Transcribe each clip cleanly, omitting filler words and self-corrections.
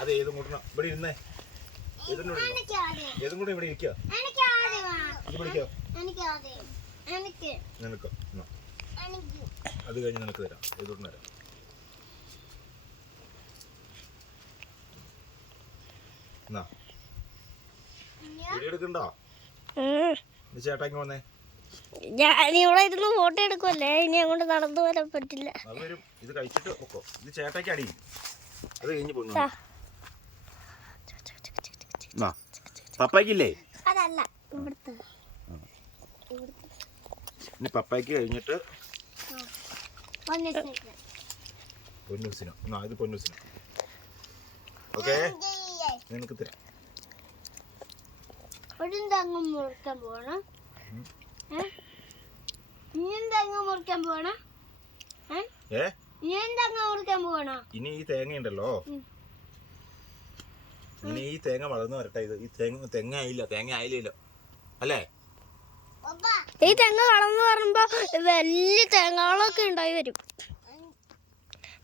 അതെ ഏതും കൂട്ടണം. ഇവിടെ ഇരുന്നേ. ഏതും കൂടെ ഇവിടെ ഇരിക്കോ? ഇത് പിടിക്കോ? നിനക്കോ? അത് കഴിഞ്ഞ് നിനക്ക് തരാം. ഏതോട്ടും തരാം. വീഡിയോ എടുക്കണ്ടോ? ചേട്ടാക്കി വന്നേ. ഞാനിവിടെ ഇരുന്ന് ഫോട്ടോ എടുക്കുമല്ലേ, ഇനി അങ്ങോട്ട് നടന്നു വരാൻ പറ്റില്ല. അത് വരും. ഇത് കഴിച്ചിട്ട് നോക്കോ. ഇത് ചേട്ടാക്കി അടി. അത് കഴിഞ്ഞ് പോന്നു. പപ്പായ്ക്കില്ലേ? അതല്ല ഇവിടുത്തെ. ഇനി പപ്പായ്ക്ക് കഴിഞ്ഞിട്ട് പൊന്നൂസിനോ. ഇത് പൊന്നൂസിനോ. ഓക്കെ, നിനക്ക് തരാം. തെങ്ങ് മുറിക്കാൻ പോകണം. തെങ്ങ് മുറിക്കാൻ പോകണം. തെങ്ങ് മുറിക്കാൻ പോകണം. ഇനി ഈ തേങ്ങ ഉണ്ടല്ലോ, ഇനി ഈ തേങ്ങ വളർന്നു വരട്ടെ. ഇത് ഈ തെങ്ങ ആയില്ല, തേങ്ങ ആയില്ലല്ലോ അല്ലേ? ഈ തെങ്ങ് വളർന്നു പറയുമ്പോ വലിയ തേങ്ങകളൊക്കെ ഉണ്ടായി വരും.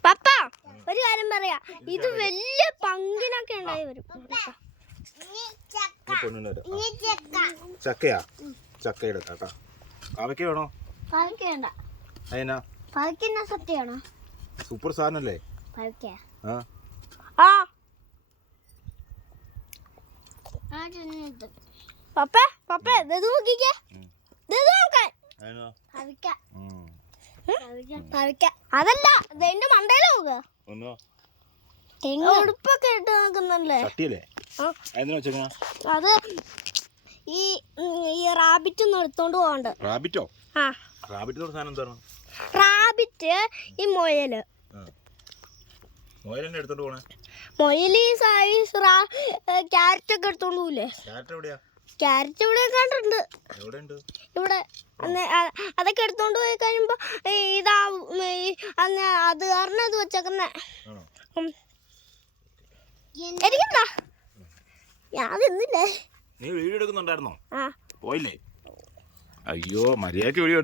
പപ്പ ഒരു കാര്യം പറയാ, ഇത് വലിയ പങ്കിനൊക്കെ ഉണ്ടായി വരും. ചക്കയാ? ചക്ക എടുക്കാട്ടാ. പാവയ്ക്ക വേണോ? പാവയ്ക്ക വേണ്ട. അതിനാ പാവയ്ക്കുന്ന സത്യമാണോ? സൂപ്പർ സാധനല്ലേ പാവയ്ക്ക? പപ്പ പപ്പ ഇത് നോക്കിക്കേ. അതല്ല, ഇതിന്റെ മണ്ടയില് നോക്ക. തെങ്ങ് ഉടുപ്പൊക്കെ ഇട്ട് നോക്കുന്നല്ലേ? അത് ഈ റാബിറ്റ് ഒന്നും എടുത്തോണ്ട് പോകണ്ട. റാബിറ്റോ? റാബിറ്റ് ഈ മുയല്. എടുത്തോണ്ട് പോണേ. മുയല് ഈ സൈസ് ക്യാരറ്റ് ഒക്കെ എടുത്തോണ്ട് പോവില്ലേ? ക്യാരറ്റ് ഇവിടെ കണ്ടിട്ടുണ്ട്. ഇവിടെ അതൊക്കെ എടുത്തോണ്ട് പോയി കഴിയുമ്പോ ഇതാ അത് കാരണം അത് വെച്ചേക്കുന്നേ. എനിക്കെന്താ, ഞാൻ തിന്നില്ലേ. നീ വീഡിയോ എടുക്കുന്നുണ്ടായിരുന്നോ? പോയില്ലേ? അയ്യോ, മര്യാദക്ക് വീഡിയോ